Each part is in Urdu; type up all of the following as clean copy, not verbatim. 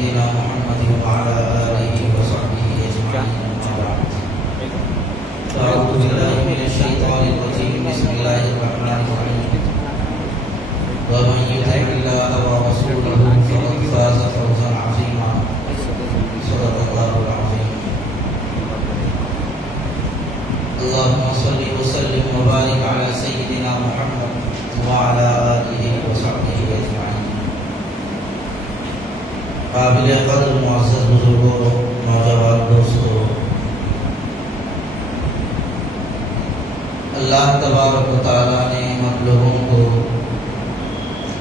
سيدنا محمد وعلى آله وصحبه أجمعين أما بعد أعوذ بالله من الشيطان الرجيم بسم الله الرحمن الرحيم ومن يطع الله ورسوله فقد فاز فوزا عظيما صدق الله العظيم اللهم صل وسلم وبارك على سيدنا محمد وعلى آله وصحبه أجمعين قابل قدر معزز بزرگوں نوجوان دوستوں اللہ تبارک و تعالیٰ نے ہم لوگوں کو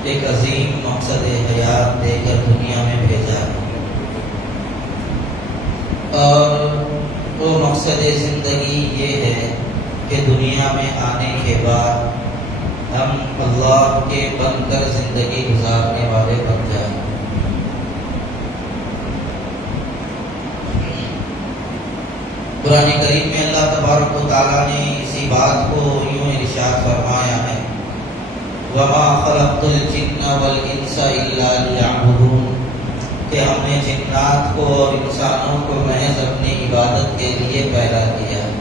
ایک عظیم مقصد حیات دے کر دنیا میں بھیجا اور وہ مقصد زندگی یہ ہے کہ دنیا میں آنے کے بعد ہم اللہ کے بن کر زندگی گزارنے والے بن جائیں۔ قرآن کریم میں اللہ تبارک و تعالیٰ نے اسی بات کو یوں ارشاد فرمایا ہے وَمَا خَلَقْتُ الْجِنَّ وَالْإِنسَ إِلَّا لِيَعْبُدُونَ کہ ہم نے جنات کو اور انسانوں کو محض اپنی عبادت کے لیے پیدا کیا ہے۔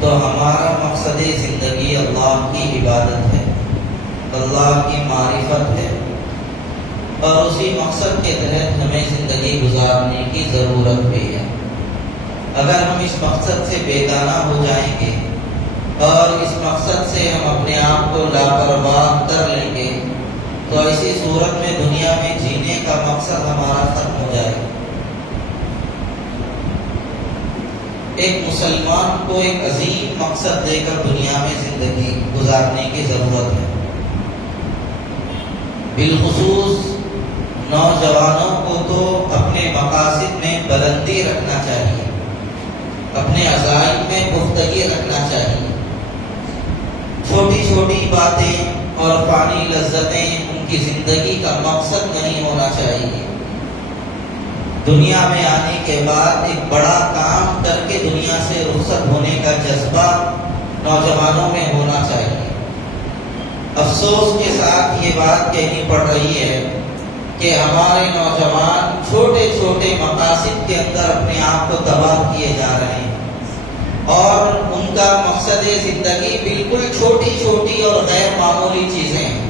تو ہمارا مقصد زندگی اللہ کی عبادت ہے، اللہ کی معرفت ہے، اور اسی مقصد کے تحت ہمیں زندگی گزارنے کی ضرورت بھی ہے۔ اگر ہم اس مقصد سے بیگانہ ہو جائیں گے اور اس مقصد سے ہم اپنے آپ کو لاپرواہ کر لیں گے تو ایسی صورت میں دنیا میں جینے کا مقصد ہمارا ختم ہو جائے گا۔ ایک مسلمان کو ایک عظیم مقصد دے کر دنیا میں زندگی گزارنے کی ضرورت ہے۔ بالخصوص نوجوانوں کو تو اپنے مقاصد میں بلندی رکھنا چاہیے، اپنے عزائم میں پختگی رکھنا چاہیے۔ چھوٹی چھوٹی باتیں اور فانی لذتیں ان کی زندگی کا مقصد نہیں ہونا چاہیے۔ دنیا میں آنے کے بعد ایک بڑا کام کر کے دنیا سے رخصت ہونے کا جذبہ نوجوانوں میں ہونا چاہیے۔ افسوس کے ساتھ یہ بات کہنی پڑ رہی ہے کہ ہمارے نوجوان چھوٹے چھوٹے مقاصد کے اندر اپنے آپ کو تباہ کیے جا رہے ہیں، اور ان کا مقصد زندگی بالکل چھوٹی چھوٹی اور غیر معمولی چیزیں ہیں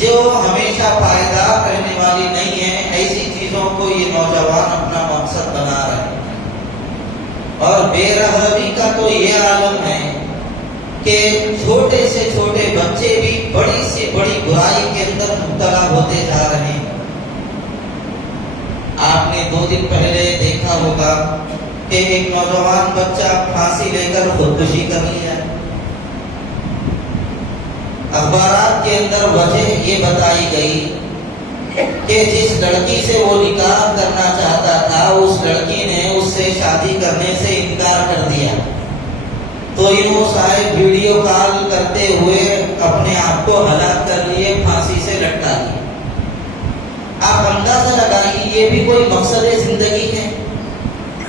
جو ہمیشہ پائیدار رہنے والی نہیں ہیں۔ ایسی چیزوں کو یہ نوجوان اپنا مقصد بنا رہے ہیں، اور بے رحمی کا تو یہ عالم ہے کہ چھوٹے سے چھوٹے بچے بھی بڑی سے بڑی برائی کے اندر مبتلا ہوتے جا رہے ہیں۔ آپ نے 2 دن پہلے دیکھا ہوگا کہ ایک نوجوان بچہ پھانسی لے کر خودکشی کر لیا۔ اخبارات کے اندر وجہ یہ بتائی گئی کہ جس لڑکی سے وہ نکاح کرنا چاہتا تھا اس لڑکی نے اس سے شادی کرنے سے انکار کر دیا، تو یوں صاحب ویڈیو کال کرتے ہوئے اپنے آپ کو ہلاک کر لیے، پھانسی سے لٹکا دیا۔ آپ اندازہ لگائیے یہ بھی کوئی مقصد زندگی ہے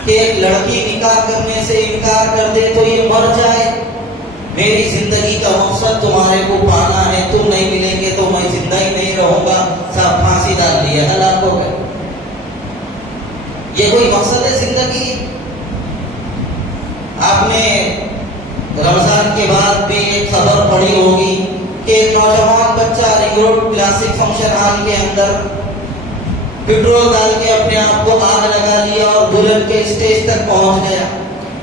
کہ ایک لڑکی نکاح کرنے سے انکار کر دے تو یہ مر جائے۔ میری زندگی کا مقصد تمہارے کو پانا ہے، تم نہیں ملیں گے تو میں زندہ ہی نہیں رہوں گا، صاحب پھانسی ڈال لیا، ہلاک ہو گئے۔ یہ کوئی مقصد ہے زندگی؟ آپ نے رمضان کے بعد بھی ایک خبر پڑھی ہوگی کہ ایک نوجوان بچہ ring road classic function hall کے اندر پیٹرول ڈال کے اپنے آپ کو آگ لگا لیا اور دلہن کے اسٹیج تک پہنچ گیا،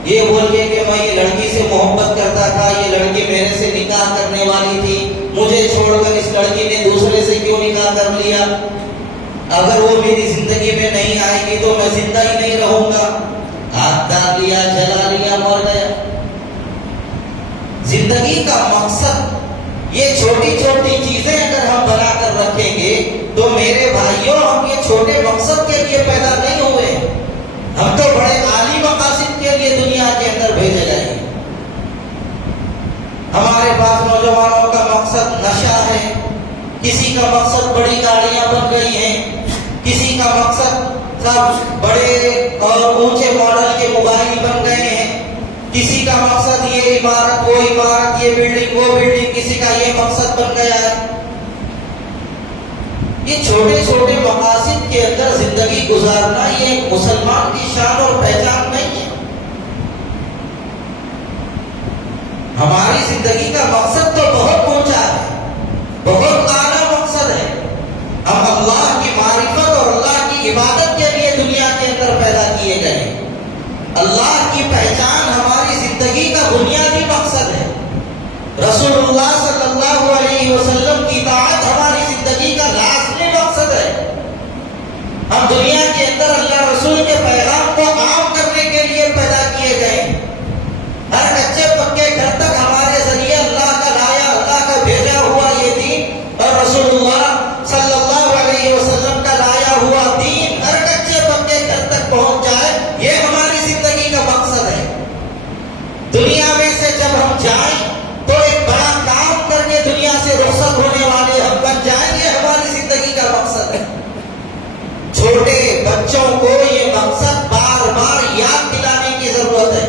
یہ بول کے کہ میں یہ لڑکی سے محبت کرتا تھا، یہ لڑکی میرے سے نکاح کرنے والی تھی، مجھے چھوڑ کر اس لڑکی نے دوسرے سے کیوں نکاح کر لیا؟ اگر وہ میری زندگی میں نہیں آئے گی تو میں زندہ ہی نہیں رہوں گا۔ ہاتھ ڈال لیا، جلا لیا، مر گیا۔ زندگی کا مقصد یہ چھوٹی چھوٹی چیزیں اگر ہم بنا کر رکھیں گے تو میرے بھائیوں ہم یہ چھوٹے مقصد کے لیے پیدا نہیں ہوئے، ہم تو بڑے عالی مقاصد کے لیے دنیا کے اندر بھیجے گئے ہیں۔ ہمارے پاس نوجوانوں کا مقصد نشہ ہے، کسی کا مقصد بڑی گاڑیاں بن گئی ہیں، کسی کا مقصد سب بڑے اور اونچے ماڈل کے موبائل بن گئے ہیں، کسی کا مقصد یہ عمارت وہ عمارت، یہ بلڈنگ وہ بلڈنگ، کسی کا یہ مقصد بن گیا ہے۔ یہ چھوٹے چھوٹے مقاصد کے اندر زندگی گزارنا یہ ایک مسلمان کی شان اور پہچان نہیں ہے. ہماری زندگی کا مقصد تو بہت اونچا ہے, بہت اعلیٰ مقصد ہے. ہم اللہ کی معرفت اور اللہ کی عبادت کے لیے دنیا کے اندر پیدا کیے گئے. اللہ کی پہچان ہماری زندگی کا بنیادی مقصد ہے. رسول اللہ صلی اللہ علیہ وسلم کی اطاعت ہماری زندگی کا لازمی مقصد ہے. ہم دنیا کے اندر اللہ رسول کے پیغام کو عام کرنے کے لیے پیدا کیے گئے. ہر کچے پکے گھر تک ہمارے ذریعے اللہ کا لایا, اللہ کا بھیجا ہوا یہ دین اور رسول اللہ صلی اللہ علیہ وسلم کا لایا ہوا دین ہر کچے پکے گھر تک پہنچ جائے, یہ ہماری زندگی کا مقصد ہے. دنیا میں سے جب ہم جائیں تو ایک بڑا کام کر کے دنیا سے رخصت ہونے والے ہم بن جائیں, یہ ہماری زندگی کا مقصد ہے. چھوٹے بچوں کو یہ مقصد بار بار یاد دلانے کی ضرورت ہے.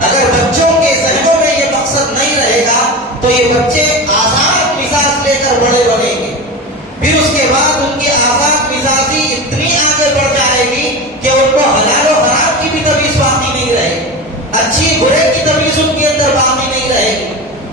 اگر بچوں کے ذہنوں میں یہ مقصد نہیں رہے گا تو یہ بچے آزاد مزاج لے کر بڑے بنیں گے. پھر اس کے بعد ان کی آزاد مزاجی اتنی آگے بڑھ جائے گی کہ ان کو حلال و حرام کی بھی تمیز باقی نہیں رہے گی, اچھی برے کی تمیز ان کے اندر باقی نہیں رہے گی.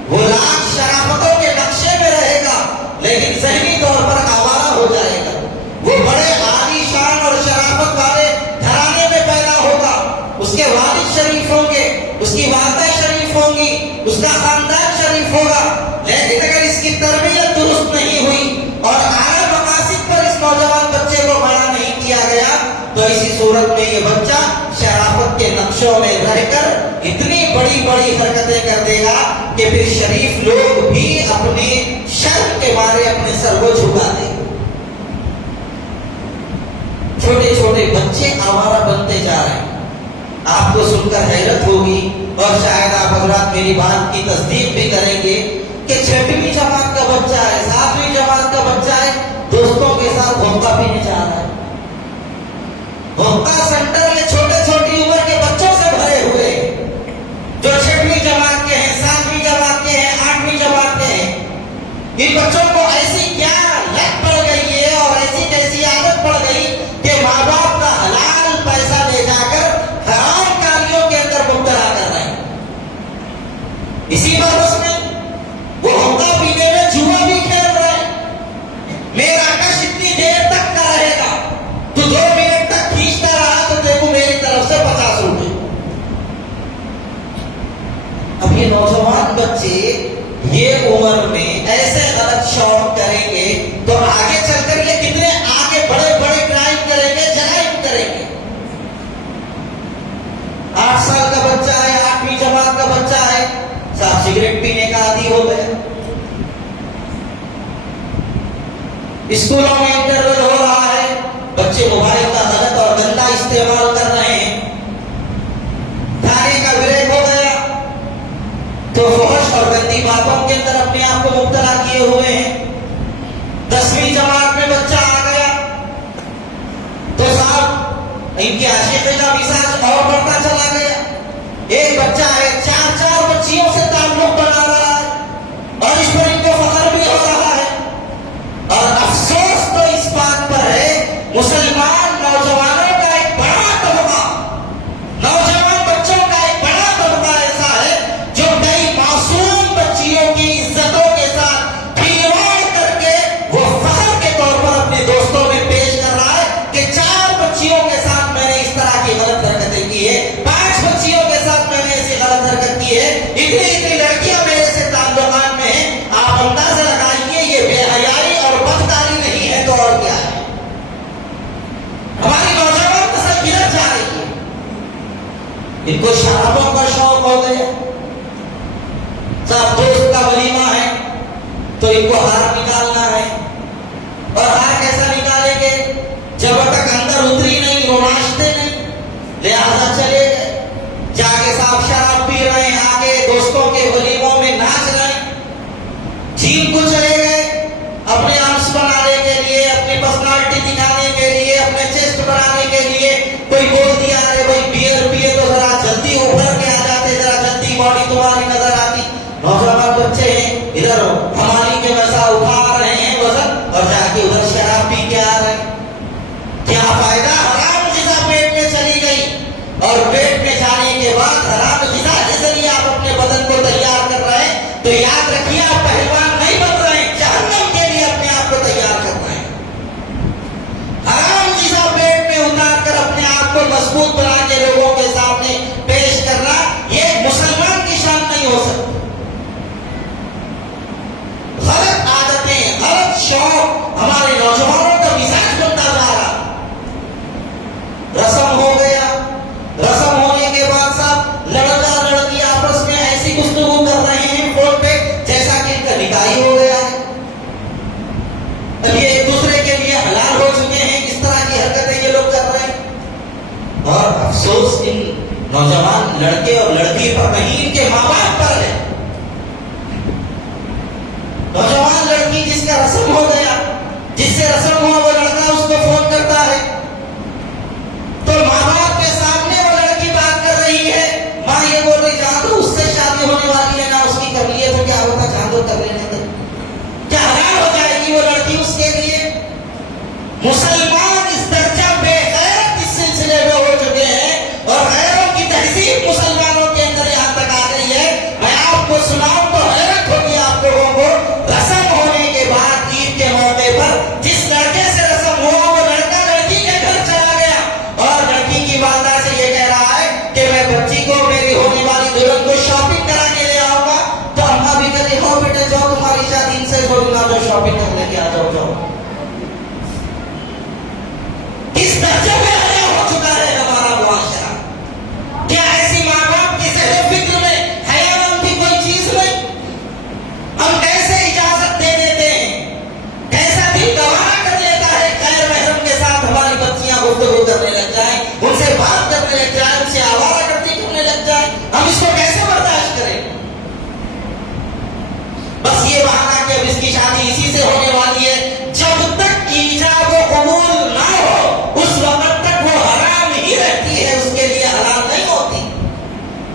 وہ لاکھ شرافتوں کے نقشے میں رہے گا لیکن ذہنی طور پر آوارہ ہو جائے گا. وہ بڑے عالی شان اور شرافت والے گھرانے میں پیدا ہوگا, اس کے والد شریف ہوں گے, اس کی والدہ شریف ہوں گی, اس کا خاندان شریف ہوگا, لیکن اگر اس کی تربیت درست نہیں ہوئی اور اعلیٰ مقاصد پر اس نوجوان بچے کو بڑا نہیں کیا گیا تو اسی صورت میں یہ بچہ شرافت کے نقشوں میں رہ کر اتنی بڑی بڑی حرکتیں کر دے گا کہ پھر شریف لوگ بھی اپنے شرم کے مارے اپنے سر کو جھکا دیں. چھوٹے چھوٹے بچے آوارہ بنتے جا رہے ہیں. آپ کو سن کر حیرت ہوگی اور شاید آپ حضرات میری بات کی تصدیق بھی کریں گے کہ 6ویں جماعت کا بچہ ہے, 7ویں جماعت کا بچہ ہے, دوستوں کے ساتھ ہوکا پینے جا رہا ہے. ہوکا سینٹر میں چھوٹے چھوٹی عمر کے بچوں سے بھرے ہوئے جو 6ویں جماعت کے ہیں, 7ویں جماعت کے ہیں, 8ویں جماعت کے ہیں. ان بچوں کو ایسی کیا لت پڑ گئی ہے اور ایسی کیسی عادت پڑ گئی کہ ماں باپ کا حلال پیسہ لے جا کر حرام کاریوں کے اندر مبتلا کر رہے ہیں. اسی پر بس نہیں, وہ ہوکا پینے میں جوا بھی کھیل رہے ہیں. میرا کش اتنی دیر تک کا رہے گا, تو 2 منٹ تک کھینچتا رہا تو دیکھو میری طرف سے 50 روپے. اب یہ نوجوان بچے یہ عمر میں ایسے غلط شوق کریں گے تو آگے چل کر یہ کتنے آگے بڑے بڑے کرائم کریں گے, جرائم کریں گے. 8 سال کا بچہ ہے, 8ویں جماعت کا بچہ ہے, صاحب سگریٹ پینے کا عادی ہو گیا. اسکولوں میں انٹرول ہو رہا ہے, بچے موبائل کا غلط اور گندا استعمال کر رہے ہیں. کھانے کا بریک ہو گیا تو فحش اور گندی باتوں کے اندر اپنے آپ کو مبتلا کیے ہوئے ہیں. 10ویں جماعت میں بچہ آ گیا تو صاحب ان کی عاشقی کا مزاج اور بڑھتا چلا گیا. ایک بچہ ہے 4 بچیوں سے تعلق بنا رہا ہے اور اس پر ان کو فخر بھی ہو رہا ہے. اور افسوس تو اس بات پر ہے مسلمان نوجوانوں کا ایک بڑا طبقہ, نوجوان بچوں کا ایک بڑا طبقہ ایسا ہے جو کئی معصوم بچیوں کی عزتوں کے ساتھ کھلواڑ کر کے وہ فخر کے طور پر اپنے دوستوں میں پیش کر رہا ہے کہ 4 بچیوں کے ساتھ میں نے اس طرح کی غلط حرکتیں کی ہے, 5 بچیوں کے ساتھ میں نے ایسی غلط حرکت کی ہے, اتنی لڑکیاں میرے سے تعلقات میں ہیں. آپ اندازہ لگائیے یہ بے حیائی اور بدکاری نہیں ہے تو اور کیا ہے. ہماری نوجوان نسل گرت جا رہی ہے. ان کو شرابوں کا شوق ہو گیا. صاحب دوست کا ولیمہ ہے تو ان کو ہار نکالنا ہے, اور ہار کیسا نکالیں گے جب تک اندر اتری نہیں, وہ ناشتے نہیں, لہذا چلے گئے. جا کے صاحب شراب پی رہے ہیں, آگے دوستوں کے ولیموں میں ناچ رہے ہیں. جھیل کو چلے گئے اپنے آرٹس بنانے کے لیے, اپنی پرسنالٹی دکھانے کے لیے, اپنے چیسٹ بنانے کے لیے. کوئی بول دیا ارے بھائی بیئر پیے تو ذرا جلدی ابھر کے آ جاتے, ذرا جلدی باڈی تمہاری نظر آتی. نوجوان بچے ہیں ادھر ہماری کے ویسا اٹھا رہے ہیں وزن اور جا کے ادھر شراب پی کے آ رہے ہیں. مضبوط بنا کے لوگوں کے سامنے پیش کرنا، یہ ایک مسلمان کی شان نہیں ہو سکتی۔ غلط عادتیں، غلط شوق ہمارے نوجوانوں کا مزاج بنتا جا رہا۔ رسم ہو گیا، رسم ہونے کے بعد صاحب لڑکا لڑکی آپس میں ایسی گفتگو کر رہے ہیں فون پہ جیسا کہ ان کا نکاح ہی ہو گیا ہے۔ اب یہ ایک دوسرے کے لیے حلال ہو چکے ہیں، اس طرح کی حرکتیں یہ لوگ کر رہے ہیں۔ اور افسوس ان نوجوان لڑکے اور لڑکی پر نہیں، ان کے ماں باپ پر ہے۔ نوجوان لڑکی جس کا رسم ہو گیا، جس سے رسم ہوا، وہ لڑکا اس کو فون کرتا ہے تو ماں باپ کے سامنے وہ لڑکی بات کر رہی ہے، ماں یہ بول رہی جہاں تو اس سے شادی ہونے والی ہے، نہ اس کی کر لیے تو کیا ہوتا، جہاں تو کر لینے دے، کیا حلال ہو جائے گی وہ لڑکی اس کے لیے۔ مسلمان اس درجہ بے غیرت اس سلسلے میں ہو چکے ہیں، اور غیروں کی تہذیب مسلمانوں کے اندر یہاں تک آ گئی ہے۔ میں آپ کو سناؤں تو حیرت ہوگی آپ لوگوں کو، رسم ہونے کے بعد عید کے موقع پر جس لڑکے سے رسم ہوا وہ لڑکا لڑکی کے گھر چلا گیا اور لڑکی کی والدہ سے یہ کہہ رہا ہے کہ میں بچی کو، میری ہونے والی دلہن کو شاپنگ کرا کے لے آؤں گا۔ تو اماں بھی کہتی ہو بیٹے جاؤ، تمہاری شادی ان سے تھوڑی نہ، جو شاپنگ کر لے کے آ جاؤ جاؤ۔ کس درجے میں آیا ہو چکا ہے ہمارا معاشرہ؟ کیا ایسی ماں باپ کی ذہن فکر میں حیا نام کی کوئی چیز نہیں؟ ہم کیسے اجازت دے دیتے ہیں، کیسا دل گوارا کر لیتا ہے غیر محرم کے ساتھ ہماری بچیاں گفتگو کرنے لگ جائیں، ان سے بات کرنے لگ جائیں، ان سے آوارہ گردی کرنے لگ جائیں، ہم اس کو کیسے برداشت کریں؟ بس یہ بہانہ کہ اب اس کی شادی اسی سے ہونے والی ہے، جب تک ایجاب و قبول نہ ہو اس وقت تک وہ حرام ہی رہتی ہے، اس کے لیے حلال نہیں ہوتی۔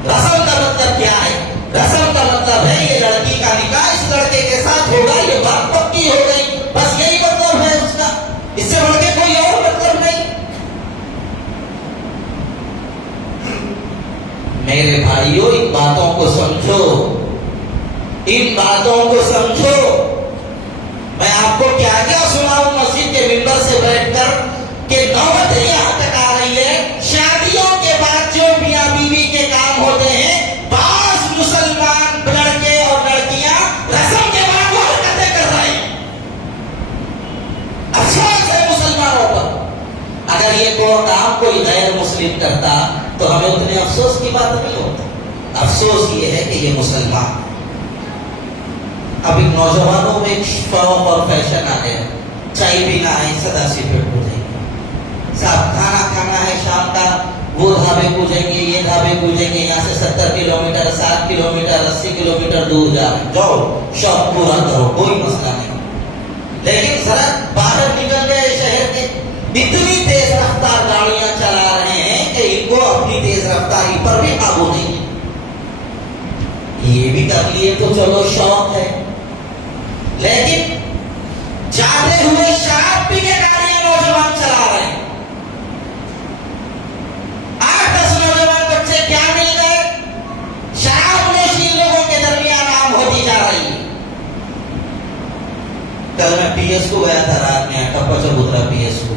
رسم کا مطلب کیا ہے؟ رسم کا مطلب ہے یہ لڑکی کا نکاح اس لڑکے کے ساتھ ہوگا، یہ بات پکی ہو گئی، بس یہی مطلب ہے اس کا، اس سے بڑھ کے کوئی اور مطلب نہیں۔ میرے بھائیوں، ان باتوں کو سمجھو، ان باتوں کو سمجھو۔ میں آپ کو کیا کیا سناؤں مسجد کے ممبر سے بیٹھ کر کہ نوبت یہاں تک آ رہی ہے، شادیوں کے بعد جو میاں بیوی کے کام ہوتے ہیں، بعض مسلمان لڑکے اور لڑکیاں رسم کے بعد وہ حرکتیں کر رہے ہیں۔ افسوس ہے مسلمانوں پر۔ اگر یہ کام کوئی غیر مسلم کرتا تو ہمیں اتنے افسوس کی بات نہیں ہوتی۔ افسوس یہ ہے کہ یہ مسلمان۔ اب ان نوجوانوں میں ایک شوق اور فیشن آ گیا، چائے پینا ہے سدا سگریٹ ہو جائے گی، صاحب کھانا کھانا ہے شام کا، وہ ڈھابے پوجیں گے، یہ ڈھابے پوجیں گے، یہاں سے 70 کلومیٹر 7 کلومیٹر 80 کلومیٹر دور جا رہے، جاؤ شوق پورا کرو، کوئی مسئلہ نہیں۔ لیکن ذرا باہر نکل گئے شہر کے، اتنی تیز رفتار گاڑیاں چلا رہے ہیں کہ ان کو اپنی تیز رفتاری پر بھی قابو نہیں ہے۔ یہ بھی کر لیے تو چلو شوق ہے، لیکن جاتے ہوئے شراب پی کے گاڑیاں نوجوان چلا رہے ہیں۔ 8-10 نوجوان بچے کیا مل گئے، شراب نوشی لوگوں کے درمیان عام ہوتی جا رہی ہے۔ کل میں پی ایس کو گیا تھا، رات میں ٹپا چبوترا پی ایس کو۔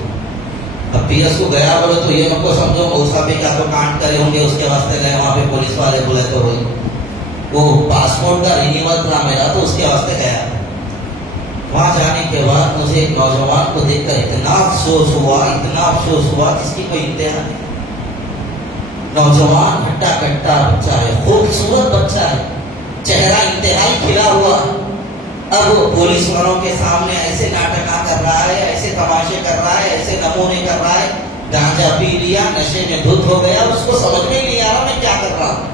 اب پی ایس کو گیا بولے تو یہ ہم کو سمجھو موسا بھی کیا تو کانٹ کرے ہوں گے، اس کے واسطے گئے، وہاں پہ پولیس والے بولے تو ہوئی وہ پاسپورٹ کا رینیول نہ ملا تو اس کے واسطے گیا۔ وہاں جانے کے بعد مجھے ایک نوجوان کو دیکھ کر اتنا افسوس ہوا، اتنا افسوس ہوا جس کی کوئی انتہا نہیں۔ نوجوان ہٹا کٹا بچہ ہے، خوبصورت بچہ ہے، چہرہ انتہائی کھلا ہوا، اب وہ پولیس والوں کے سامنے ایسے ناٹکاں کر رہا ہے، ایسے تماشے کر رہا ہے، ایسے نمونے کر رہا ہے، گانجا پی لیا، نشے میں دھت ہو گیا، اس کو سمجھ میں نہیں آ رہا میں کیا کر رہا ہوں۔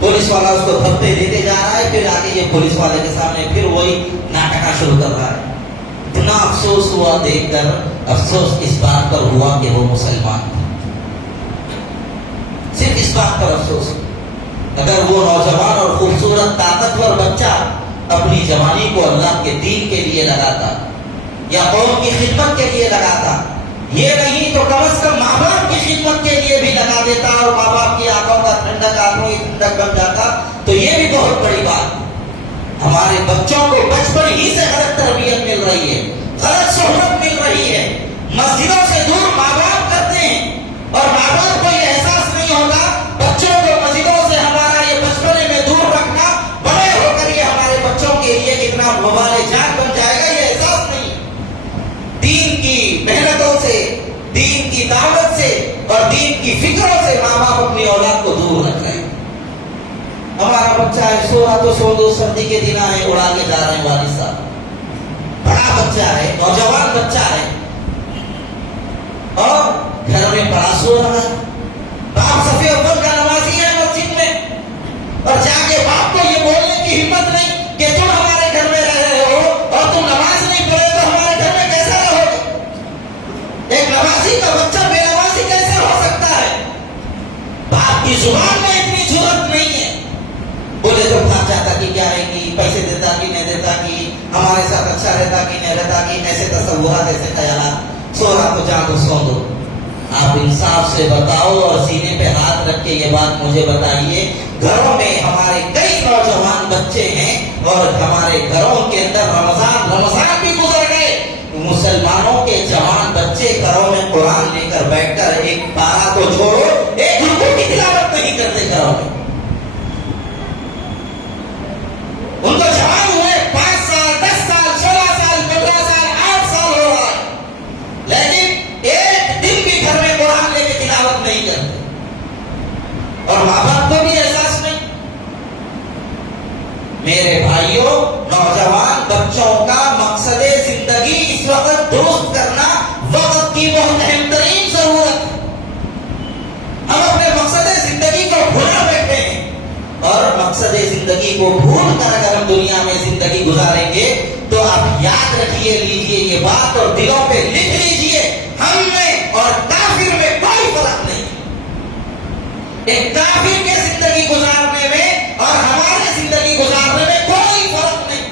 پولیس والا اس کو دھپے دیتے جا رہا ہے، پھر آگے یہ پولیس والے کے سامنے پھر وہی ناٹکا شروع کر رہا ہے۔ اتنا افسوس ہوا دیکھ کر، افسوس اس بات پر ہوا کہ وہ مسلمان تھا، صرف اس بات پر افسوس۔ اگر وہ نوجوان اور خوبصورت طاقتور بچہ اپنی جوانی کو اللہ کے دین کے لیے لگاتا یا قوم کی خدمت کے لیے لگاتا، یہ نہیں تو کم از کم ماں باپ کی خدمت کے لیے بھی لگا دیتا اور ماں باپ کی آنکھوں کا ٹھنڈک، آنکھوں کی ٹھنڈک بن جاتا، تو یہ بھی بہت بڑی بات۔ ہمارے بچوں کو بچپن ہی سے غلط تربیت مل رہی ہے، غلط صحبت مل رہی ہے، مسجدوں سے دور ماں باپ کرتے ہیں اور ماں باپ کو یہ کی فکروں سے ماں باپ اپنی اولاد کو دور رکھ رہے ہیں. ہمارا بچہ ہے سو رہا تو سو دو، سردی کے دن آئے اڑا کے جا رہے ہیں والد صاحب. بڑا بچہ ہے، نوجوان بچہ ہے اور گھر میں بڑا سو رہا ہے. باپ صفے اول کا نمازی ہے مسجد میں اور جا کے باپ کو یہ بولنے کی ہمت نہیں کہ تم ہمارے گھر میں رہ رہے ہو اور تم نماز نہیں پڑھے تو ہمارے گھر میں کیسا رہو گے؟ ایک نمازی کا بچہ بے نمازی کیسے ہو سکتا ہے؟ باپ کی زبان میں اتنی جرأت نہیں ہے. بولے تو باپ چاہتا کہ کیا ہے کہ پیسے دیتا کہ نہیں دیتا کہ ہمارے ساتھ اچھا رہتا کہ نہیں رہتا کہ ایسے تصورات ایسے خیالات. سو رہا تو جان دو سو دو. آپ انصاف سے بتاؤ اور سینے پہ ہاتھ رکھ کے یہ بات مجھے بتائیے، گھروں میں ہمارے کئی نوجوان بچے ہیں اور ہمارے گھروں کے اندر رمضان بھی گزر گئے، مسلمانوں کے جوان بچے گھروں میں قرآن لے کر بیٹھ کر ایک پارہ کو چھوڑو ایک رکوع کی تلاوت نہیں کرتے گھروں میں. ان کو جوان ہوئے 5 سال 10 سال 16 سال 15 سال 8 سال ہو رہا ہے، لیکن ایک دن بھی گھر میں قرآن لے کے تلاوت نہیں کرتے اور ماں باپ کو بھی احساس نہیں. میرے بھائیوں، نوجوان بچوں کا مقصد زندگی اس وقت درست کرنا وقت کی بہت اہم ترین ضرورت ہے. ہم اپنے مقصد زندگی کو بھولا بیٹھے ہیں اور مقصد زندگی کو بھول کر اگر ہم دنیا میں زندگی گزاریں گے تو آپ یاد رکھیے لیجئے یہ بات اور دلوں پہ لکھ لیجئے، ہم میں اور کافر میں کوئی فرق نہیں. ایک کافر کے زندگی گزارنے میں اور ہمارے زندگی گزارنے میں کوئی فرق نہیں.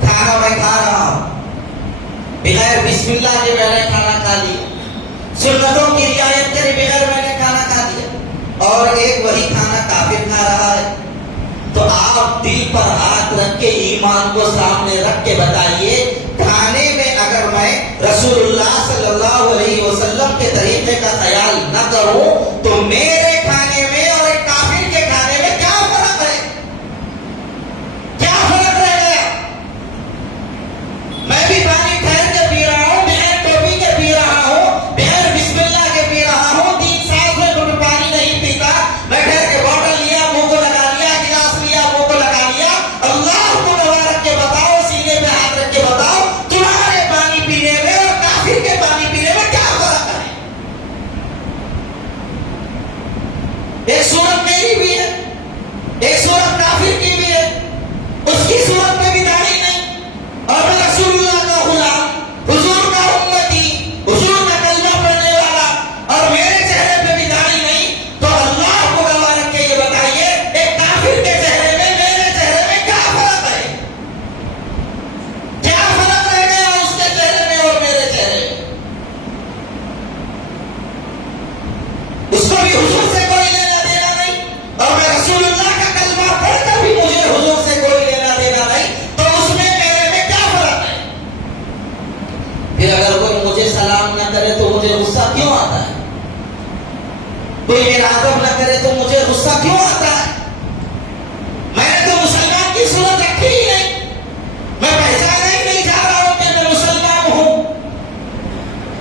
کھانا میں کھا رہا ہوں بغیر بسم اللہ کے میں نے کھانا کھا لیا، سنتوں کی رعایت کرے بغیر میں نے کھانا کھا لیا اور ایک وہی کھانا کافر کھا رہا ہے. تو آپ دل پر ہاتھ رکھ کے ایمان کو سامنے رکھ کے بتائیے، کھانے میں اگر میں رسول اللہ صلی اللہ علیہ وسلم کے طریقے کا خیال نہ کروں تو میرے کھانے میں اور ایک کافر کے کھانے میں کیا فرق ہے؟ کیا فرق رہ گیا؟ میں بھی پانی ٹھہر کے پی رہا ہوں، بغیر ٹوپی کے پی رہا ہوں، بغیر بسم اللہ کے پی رہا ہوں. 3 سال میں کبھی پانی نہیں پیتا، میں ٹھہر کے بوتل لیا منہ کو لگا لیا، گلاس لیا منہ کو لگا لیا. اللہ کو گواہ رکھ کے بتاؤ، سینے پہ ہاتھ رکھ کے بتاؤ، تمہارے پانی پینے میں اور کافر کے پانی پینے میں کیا فرق ہے؟ ایک صورت میری بھی ہے، ایک صورت کافر کی بھی ہے. اس کی صورت میں بھی داڑھی نہیں اور میں رسول اللہ کا غلام، حضور کا امتی، حضور کا کلمہ پڑھنے والا اور میرے چہرے پہ بھی داڑھی نہیں. تو اللہ کو گواہ رکھ کے یہ بتائیے، ایک کافر کے چہرے میں میرے چہرے میں کیا فرق ہے؟ کیا فرق رہ گیا اس کے چہرے میں اور میرے چہرے میں؟ اس کو بھی حضور سے کوئی لینا دینا نہیں اور میں رسول اللہ کا کلمہ پڑھ کر بھی مجھے حضور سے کوئی لینا دینا نہیں. تو اس میں میرے میں کیا فرق ہے؟ پھر اگر کوئی مجھے سلام نہ کرے تو مجھے غصہ کیوں آتا ہے؟ کوئی میرا ادب نہ کرے تو مجھے غصہ کیوں آتا ہے؟ میں نے تو مسلمان کی صورت رکھی ہی نہیں، میں پہچانا ہی نہیں چاہ رہا ہوں کہ میں مسلمان ہوں.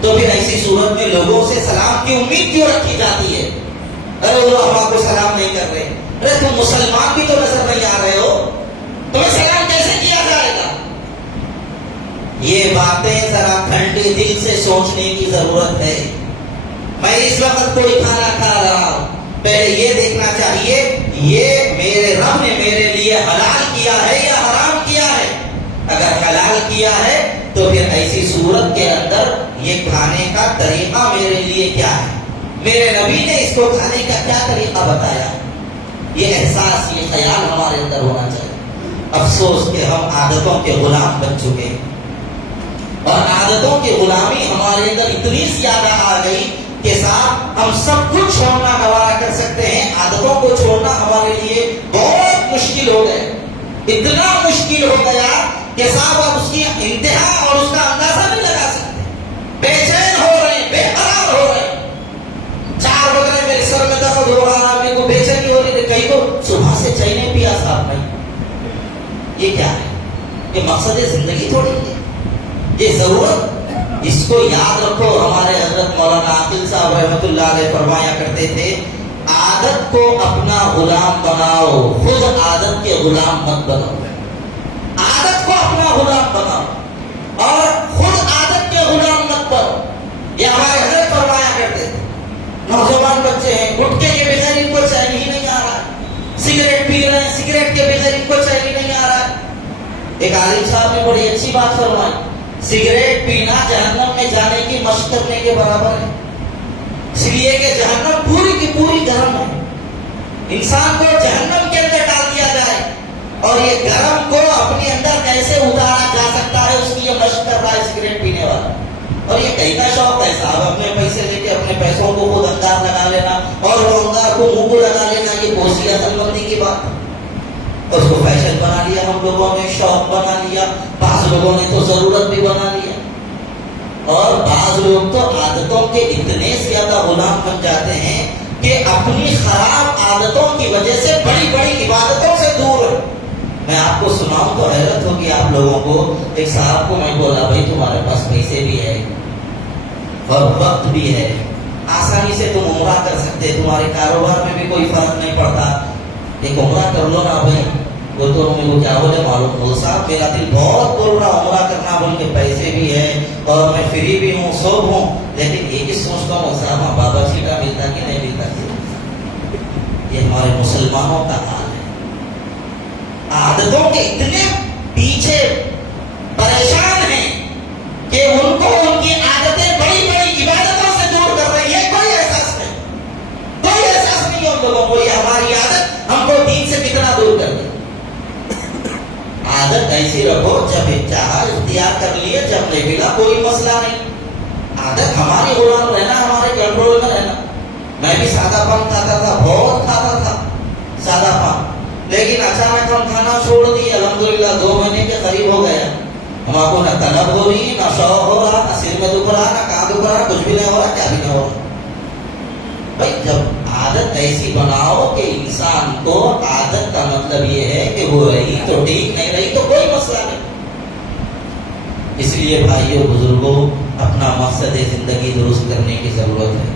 تو پھر ایسی صورت میں لوگوں سے سلام کی امید کیوں رکھی جاتی ہے؟ ارے وہ ہم آپ کو سلام نہیں کر رہے. ارے تم مسلمان بھی تو نظر نہیں آ رہے ہو، تمہیں سلام کیسے کیا جائے گا؟ یہ باتیں ذرا ٹھنڈے دل سے سوچنے کی ضرورت ہے. میں اس وقت کوئی کھانا کھا رہا ہوں، پہلے یہ دیکھنا چاہیے یہ میرے رب نے میرے لیے حلال کیا ہے یا حرام کیا ہے. اگر حلال کیا ہے تو پھر ایسی صورت کے اندر یہ کھانے کا طریقہ میرے لیے کیا ہے، میرے نبی نے اس کو کھانے کا کیا طریقہ بتایا. یہ احساس یہ خیال ہمارے اندر ہونا چاہیے. افسوس کہ ہم عادتوں کے غلام بن چکے ہیں اور عادتوں کی غلامی ہمارے اندر اتنی زیادہ آ گئی کہ صاحب ہم سب کچھ چھوڑنا گوارا کر سکتے ہیں، عادتوں کو چھوڑنا ہمارے لیے بہت مشکل ہو گیا. اتنا مشکل ہو گیا کہ صاحب آپ اس کی انتہا اور اس کا اندازہ نہیں لگا سکتے. بے چین ہو رہے ہیں، بے قرار ہو رہے ہیں. 4 بجے میرے سر میں درد ہو رہا ہے، میرے کو بے چینی ہو رہی ہے. کہیں تو صبح سے چائے نہیں پیا صاحب بھائی. یہ کیا ہے؟ یہ مقصد زندگی تھوڑی ہے، یہ ضرورت، اس کو یاد رکھو، ہمارے حضرت مولانا عاقل صاحب رحمۃ اللہ علیہ فرمایا کرتے تھے، عادت کو اپنا غلام بناؤ، خود عادت کے غلام مت بناؤ۔ عادت کو اپنا غلام بناؤ اور خود عادت کے غلام مت بنو۔ یہ ہمارے حضرت فرمایا کرتے تھے۔ نوجوان بچے ہیں، گٹکے کے بغیر ان کو چین ہی نہیں آ رہا ہے، سگریٹ پی رہے ہیں، سگریٹ کے بغیر ان کو چین ہی نہیں آ رہا ہے۔ ایک عالم صاحب نے بڑی اچھی بات فرمائی، سگریٹ پینا جہنم میں جانے کی مشق کرنے کے برابر ہے، اس لیے کہ جہنم پوری کی پوری گرم ہے۔ انسان کو جہنم کے اندر ڈال دیا جائے اور یہ گرم کو اپنے اندر کیسے اتارا جا سکتا ہے، اس کی یہ مشق کر رہا ہے سگریٹ پینے والا۔ اور یہ کہیں کا شوق ہے صاحب، اپنے پیسے لے کے اپنے پیسوں کو خود انگار لگا لینا اور وہ انگار کو منہ کو لگا لینا، یہ کوسی اصل بندی کی بات ہے۔ اس کو فیشن بنا لیا ہم لوگوں نے، شوق بنا لیا، بعض لوگوں نے تو ضرورت بھی بنا لیا، اور بعض لوگ تو عادتوں کے اتنے زیادہ غلام بن جاتے ہیں کہ اپنی خراب عادتوں کی وجہ سے بڑی بڑی عبادتوں سے دور ہے۔ میں آپ کو سناؤں تو حیرت ہوگی آپ لوگوں کو۔ ایک صاحب کو میں بولا، بھائی تمہارے پاس پیسے بھی ہے اور وقت بھی ہے، آسانی سے تم عمرہ کر سکتے، تمہارے کاروبار میں بھی کوئی فرق نہیں پڑتا، ایک عمرہ کر لو نا بھائی۔ وہ تو میرے کو کیا بولے معلوم، مول صاحب میرا دل بہت بول رہا عمرہ کرنا، بول کے پیسے بھی ہے اور میں فری بھی ہوں، سب ہوں، لیکن ایک ہی سوچتا ہوں صاحب بابا جی کا ملتا کہ نہیں ملتا۔ یہ ہمارے مسلمانوں کا حال ہے، عادتوں کے اتنے پیچھے پریشان ہیں کہ ان کو ان کی عادتیں بڑی بڑی عبادتوں سے دور کر رہی ہے۔ کوئی احساس نہیں، کوئی احساس نہیں ان لوگوں کو، یہ ہماری عادت ہم کو دین سے کتنا دور کر دی۔ عادت ایسی رکھو، جب چاہا اختیار کر لیے، جب نہیں ملا کوئی مسئلہ نہیں۔ عادت ہماری غلام رہنا، ہمارے کنٹرول میں رہنا۔ میں بھی سادہ پان کھاتا تھا، بہت کھاتا تھا سادہ پان، لیکن اچانک ہم کھانا چھوڑ دی، الحمدللہ 2 مہینے کے قریب ہو گیا۔ ہمارے کو نہ طلب ہو رہی، نہ شوق ہو رہا، نہ سر میں دکھ رہا، نہ کہاں دکھ رہا، کچھ بھی نہیں ہو رہا، کیا بھی نہیں ہو رہا۔ بھائی جب عادت ایسی بناؤ کہ انسان کو، عادت کا مطلب یہ ہے کہ وہ رہی تو ٹھیک، نہیں رہی تو کوئی مسئلہ نہیں۔ اس لیے بھائیوں بزرگوں، اپنا مقصد زندگی درست کرنے کی ضرورت ہے۔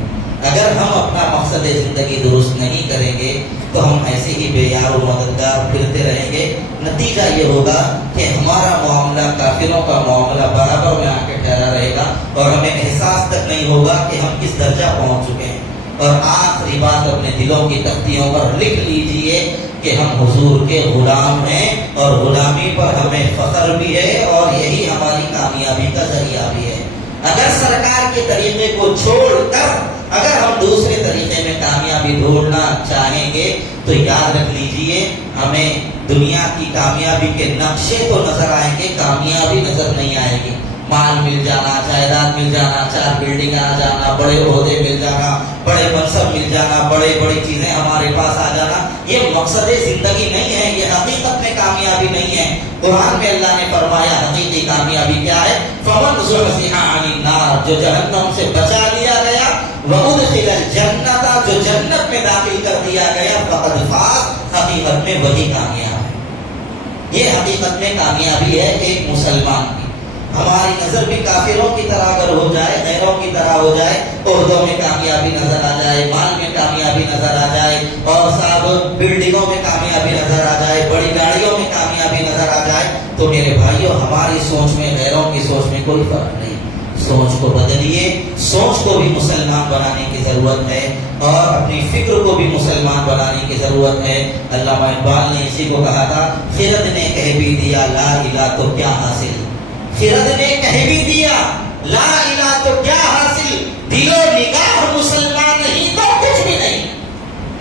اگر ہم اپنا مقصد زندگی درست نہیں کریں گے تو ہم ایسے ہی بے یار و مددگار پھرتے رہیں گے۔ نتیجہ یہ ہوگا کہ ہمارا معاملہ کافروں کا معاملہ برابر میں آ کے ٹھہرا رہے گا اور ہمیں احساس تک نہیں ہوگا کہ ہم کس درجہ پہنچ چکے ہیں۔ اور آخری بات اپنے دلوں کی تختیوں پر لکھ لیجئے کہ ہم حضور کے غلام ہیں اور غلامی پر ہمیں فخر بھی ہے اور یہی ہماری کامیابی کا ذریعہ بھی ہے۔ اگر سرکار کے طریقے کو چھوڑ کر اگر ہم دوسرے طریقے میں کامیابی ڈھونڈنا چاہیں گے تو یاد رکھ لیجئے، ہمیں دنیا کی کامیابی کے نقشے تو نظر آئیں گے، کامیابی نظر نہیں آئے گی۔ مال مل جانا، جائیداد مل جانا، 4 بلڈنگ آ جانا، بڑے عہدے مل جانا، بڑے منصب مل جانا، بڑی چیزیں ہمارے پاس آ جانا، یہ مقصد زندگی نہیں ہے، یہ حقیقت میں کامیابی نہیں ہے۔ قرآن میں اللہ نے فرمایا حقیقی کامیابی کیا ہے؟ فمن زحزح عن النار، جو جہنم سے بچا لیا گیا، وادخل الجنۃ، جو جنت میں داخل کر دیا گیا، فقد فاز، حقیقت میں وہی کامیاب ہے۔ یہ حقیقت میں کامیابی ہے ایک مسلمان کی۔ ہماری نظر بھی کافروں کی طرح اگر ہو جائے، غیروں کی طرح ہو جائے، عہدوں میں کامیابی نظر آ جائے، مال میں کامیابی نظر آ جائے، اور صاحب بلڈنگوں میں کامیابی نظر آ جائے، بڑی گاڑیوں میں کامیابی نظر آ جائے، تو میرے بھائیوں ہماری سوچ میں غیروں کی سوچ میں کوئی فرق نہیں۔ سوچ کو بدلیے، سوچ کو بھی مسلمان بنانے کی ضرورت ہے اور اپنی فکر کو بھی مسلمان بنانے کی ضرورت ہے۔ علامہ اقبال نے اسی کو کہا تھا، خرد نے کہہ بھی دیا لا الہ تو کیا حاصل، خرد نے کہہ بھی دیا لا الہ تو کیا حاصل، دل و نگاہ مسلمان نہیں تو کچھ بھی نہیں۔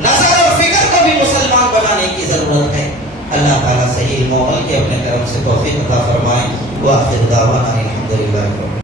نظر اور فکر کو بھی مسلمان بنانے کی ضرورت ہے۔ اللہ تعالیٰ صحیح علم و عمل کے اپنے کرم سے توفیق عطا فرمائے۔ وآخر دعوانا